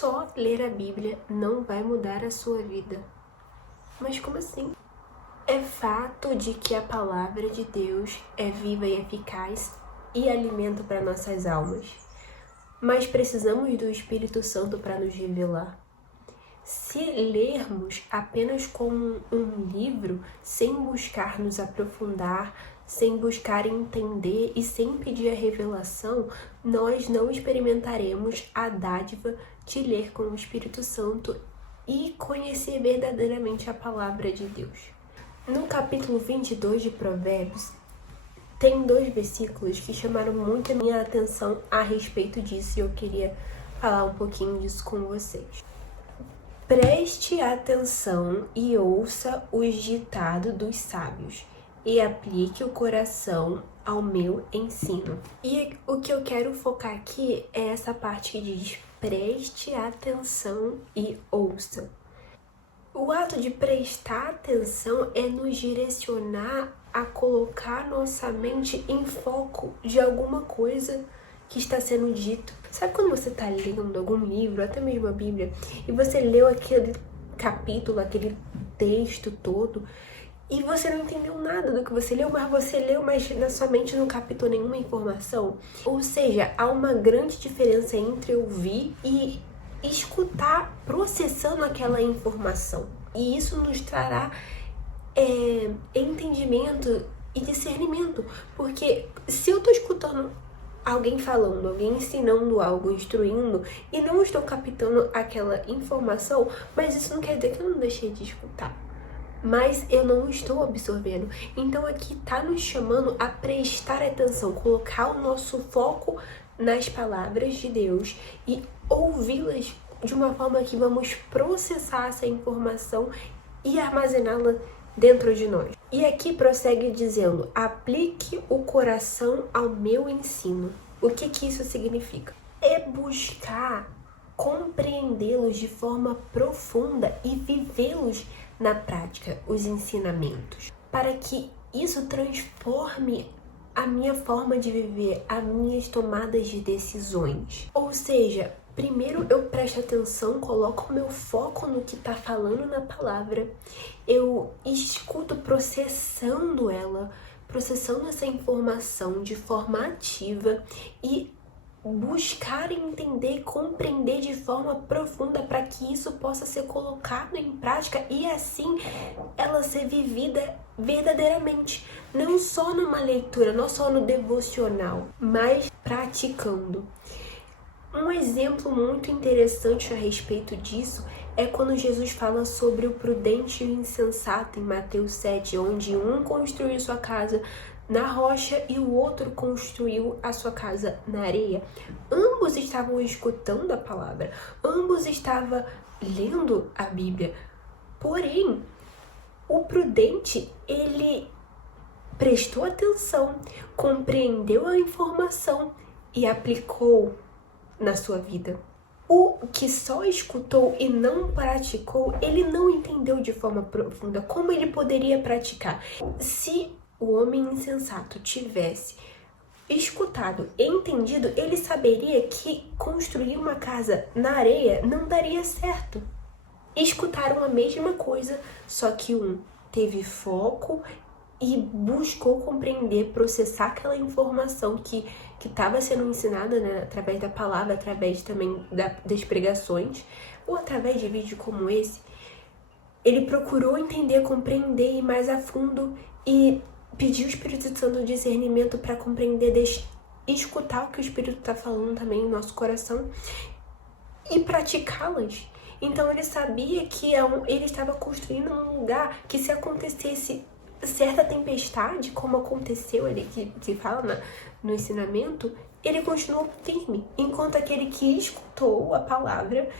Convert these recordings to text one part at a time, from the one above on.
só ler a Bíblia não vai mudar a sua vida. Mas como assim? É fato de que a palavra de Deus é viva e eficaz e alimento para nossas almas. Mas precisamos do Espírito Santo para nos revelar. Se lermos apenas como um livro, sem buscar nos aprofundar, sem buscar entender e sem pedir a revelação, nós não experimentaremos a dádiva de ler com o Espírito Santo e conhecer verdadeiramente a palavra de Deus. No capítulo 22 de Provérbios, tem 2 versículos que chamaram muito a minha atenção a respeito disso e eu queria falar um pouquinho disso com vocês. Preste atenção e ouça os ditados dos sábios e aplique o coração ao meu ensino. E o que eu quero focar aqui é essa parte que diz: preste atenção e ouça. O ato de prestar atenção é nos direcionar a colocar nossa mente em foco de alguma coisa que está sendo dito. Sabe quando você está lendo algum livro, até mesmo a Bíblia, e você leu aquele capítulo, aquele texto todo, e você não entendeu nada do que você leu, mas na sua mente não captou nenhuma informação? Ou seja, há uma grande diferença entre ouvir e escutar, processando aquela informação. E isso nos trará entendimento e discernimento. Porque se eu estou escutando alguém falando, alguém ensinando algo, instruindo, e não estou captando aquela informação, mas isso não quer dizer que eu não deixei de escutar. Mas eu não estou absorvendo. Então aqui está nos chamando a prestar atenção, colocar o nosso foco nas palavras de Deus e ouvi-las de uma forma que vamos processar essa informação e armazená-la dentro de nós. E aqui prossegue dizendo: aplique o coração ao meu ensino. O que isso significa? É buscar compreendê-los de forma profunda e vivê-los na prática, os ensinamentos, para que isso transforme a minha forma de viver, as minhas tomadas de decisões. Ou seja, primeiro eu presto atenção, coloco o meu foco no que está falando na palavra, eu escuto processando essa informação de forma ativa e buscar entender e compreender de forma profunda para que isso possa ser colocado em prática e assim ela ser vivida verdadeiramente, não só numa leitura, não só no devocional, mas praticando. Um exemplo muito interessante a respeito disso é quando Jesus fala sobre o prudente e o insensato em Mateus 7, onde um construiu sua casa na rocha e o outro construiu a sua casa na areia. Ambos estavam escutando a palavra, ambos estavam lendo a Bíblia. Porém, o prudente, ele prestou atenção, compreendeu a informação e aplicou na sua vida. O que só escutou e não praticou, ele não entendeu de forma profunda como ele poderia praticar. Se o homem insensato tivesse escutado e entendido, ele saberia que construir uma casa na areia não daria certo. Escutaram a mesma coisa, só que um teve foco e buscou compreender, processar aquela informação que estava sendo ensinada, né, através da palavra, através também das pregações, ou através de vídeos como esse. Ele procurou entender, compreender, ir mais a fundo e pedir o Espírito Santo discernimento para compreender, escutar o que o Espírito está falando também em nosso coração e praticá-las. Então ele sabia que ele estava construindo um lugar que, se acontecesse certa tempestade, como aconteceu ali, que fala no ensinamento, ele continuou firme, enquanto aquele que escutou a palavra,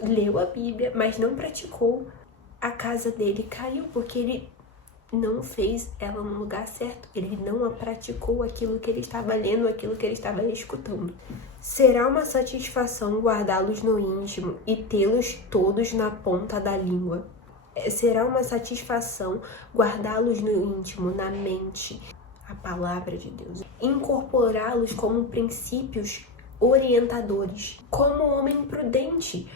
leu a Bíblia, mas não praticou, a casa dele caiu, porque ele não fez ela no lugar certo, ele não a praticou, aquilo que ele estava lendo, aquilo que ele estava escutando. Será uma satisfação guardá-los no íntimo e tê-los todos na ponta da língua. Será uma satisfação guardá-los no íntimo, na mente, a palavra de Deus. Incorporá-los como princípios orientadores. Como homem prudente,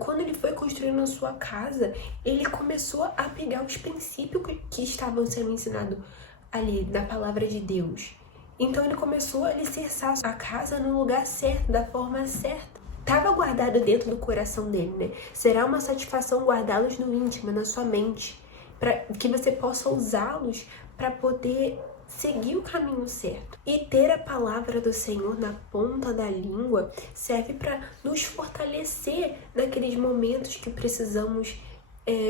quando ele foi construindo a sua casa, ele começou a pegar os princípios que estavam sendo ensinados ali na palavra de Deus. Então ele começou a alicerçar a casa no lugar certo, da forma certa. Estava guardado dentro do coração dele, né? Será uma satisfação guardá-los no íntimo, na sua mente, para que você possa usá-los para poder seguir o caminho certo. E ter a palavra do Senhor na ponta da língua serve para nos fortalecer naqueles momentos que precisamos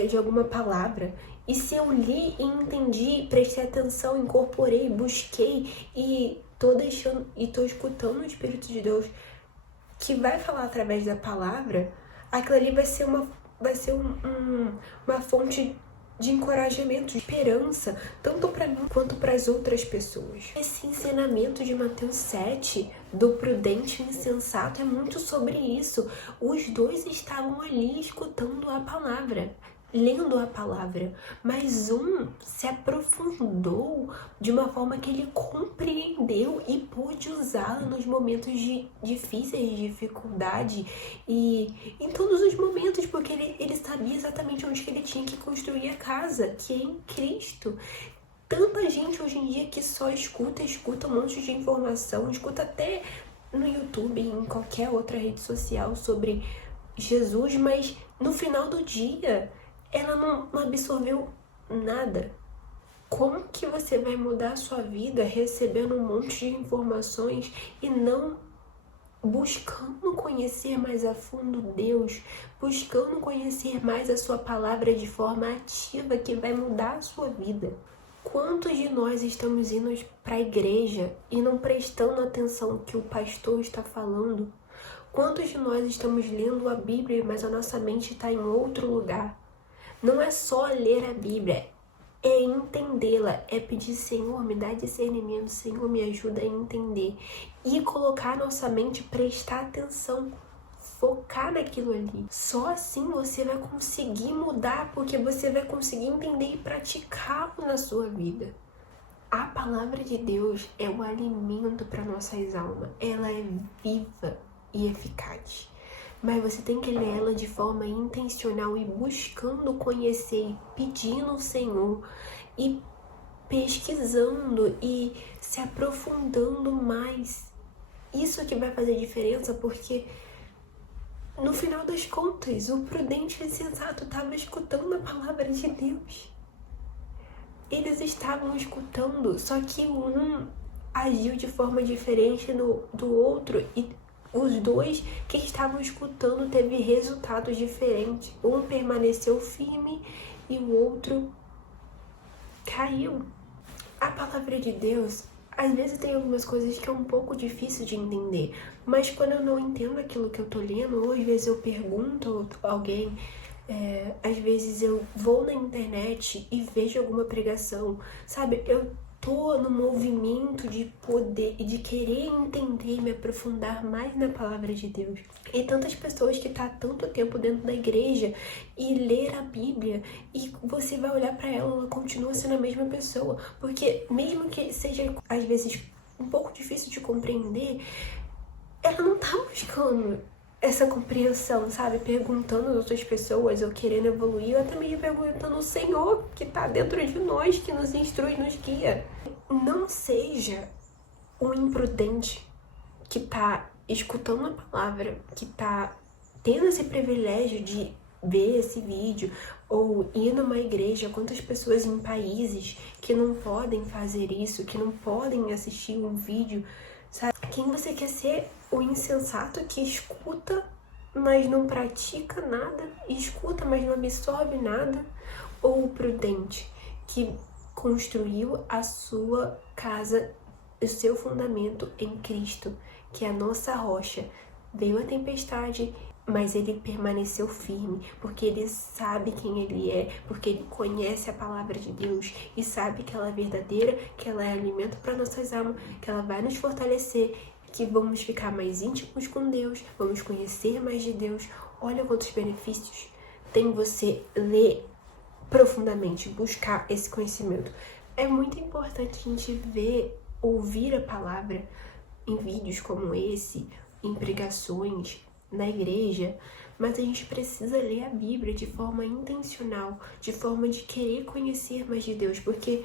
de alguma palavra. E se eu li e entendi, prestei atenção, incorporei, busquei e tô escutando o Espírito de Deus que vai falar através da palavra, aquilo ali vai ser uma fonte de encorajamento, de esperança, tanto para mim quanto para as outras pessoas. Esse ensinamento de Mateus 7, do prudente e insensato, é muito sobre isso. Os dois estavam ali escutando a palavra, lendo a palavra, mas um se aprofundou de uma forma que ele compreendeu e pôde usá-la nos momentos difíceis, de dificuldade e em todos os momentos, porque ele sabia exatamente onde que ele tinha que construir a casa, que é em Cristo. Tanta gente hoje em dia que só escuta um monte de informação, escuta até no YouTube, em qualquer outra rede social sobre Jesus, mas no final do dia ela não absorveu nada. Como que você vai mudar a sua vida recebendo um monte de informações e não buscando conhecer mais a fundo Deus, buscando conhecer mais a sua palavra de forma ativa que vai mudar a sua vida? Quantos de nós estamos indo para a igreja e não prestando atenção no que o pastor está falando? Quantos de nós estamos lendo a Bíblia, mas a nossa mente está em outro lugar? Não é só ler a Bíblia, é entendê-la, é pedir, Senhor, me dá discernimento, Senhor, me ajuda a entender. E colocar nossa mente, prestar atenção, focar naquilo ali. Só assim você vai conseguir mudar, porque você vai conseguir entender e praticá-lo na sua vida. A palavra de Deus é um alimento para nossas almas, ela é viva e eficaz. Mas você tem que ler ela de forma intencional e buscando conhecer e pedindo ao Senhor e pesquisando e se aprofundando mais. Isso que vai fazer diferença, porque no final das contas, o prudente e insensato estava escutando a palavra de Deus. Eles estavam escutando, só que um agiu de forma diferente do outro e os dois que estavam escutando teve resultados diferentes. Um permaneceu firme e o outro caiu. A palavra de Deus, às vezes tem algumas coisas que é um pouco difícil de entender, mas quando eu não entendo aquilo que eu tô lendo, ou às vezes eu pergunto a alguém, às vezes eu vou na internet e vejo alguma pregação, sabe? Eu tô no movimento de poder e de querer entender e me aprofundar mais na palavra de Deus. E tantas pessoas que tá há tanto tempo dentro da igreja e ler a Bíblia e você vai olhar para ela, ela continua sendo a mesma pessoa, porque mesmo que seja às vezes um pouco difícil de compreender, ela não tá buscando essa compreensão, sabe? Perguntando às outras pessoas ou querendo evoluir, ou até mesmo perguntando ao Senhor que tá dentro de nós, que nos instrui, nos guia. Não seja um imprudente que tá escutando a palavra, que tá tendo esse privilégio de ver esse vídeo ou ir numa igreja. Quantas pessoas em países que não podem fazer isso, que não podem assistir um vídeo, sabe? Quem você quer ser? O insensato que escuta, mas não pratica nada, escuta, mas não absorve nada, ou o prudente que construiu a sua casa, o seu fundamento em Cristo, que é a nossa rocha. Veio a tempestade, mas ele permaneceu firme, porque ele sabe quem ele é, porque ele conhece a palavra de Deus e sabe que ela é verdadeira, que ela é alimento para nossas almas, que ela vai nos fortalecer, que vamos ficar mais íntimos com Deus, vamos conhecer mais de Deus. Olha quantos benefícios tem você ler profundamente, buscar esse conhecimento. É muito importante a gente ouvir a palavra em vídeos como esse, em pregações, na igreja, mas a gente precisa ler a Bíblia de forma intencional, de forma de querer conhecer mais de Deus, porque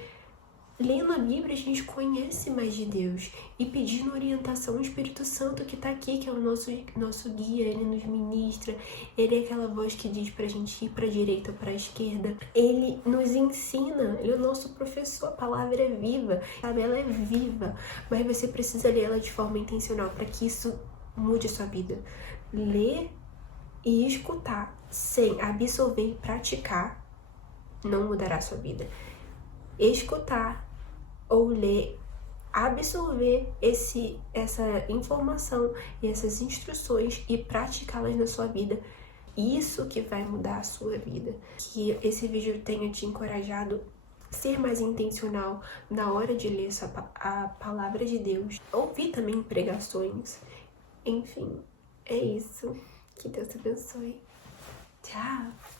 lendo a Bíblia, a gente conhece mais de Deus e pedindo orientação ao Espírito Santo que tá aqui, que é o nosso guia, ele nos ministra, ele é aquela voz que diz pra gente ir pra direita ou pra esquerda, ele nos ensina, ele é o nosso professor, a palavra é viva, sabe? Ela é viva, mas você precisa ler ela de forma intencional para que isso mude a sua vida. Ler e escutar sem absorver e praticar não mudará a sua vida. Escutar ou ler, absorver essa informação e essas instruções e praticá-las na sua vida. Isso que vai mudar a sua vida. Que esse vídeo tenha te encorajado a ser mais intencional na hora de ler a palavra de Deus. Ouvir também pregações. Enfim, é isso. Que Deus te abençoe. Tchau!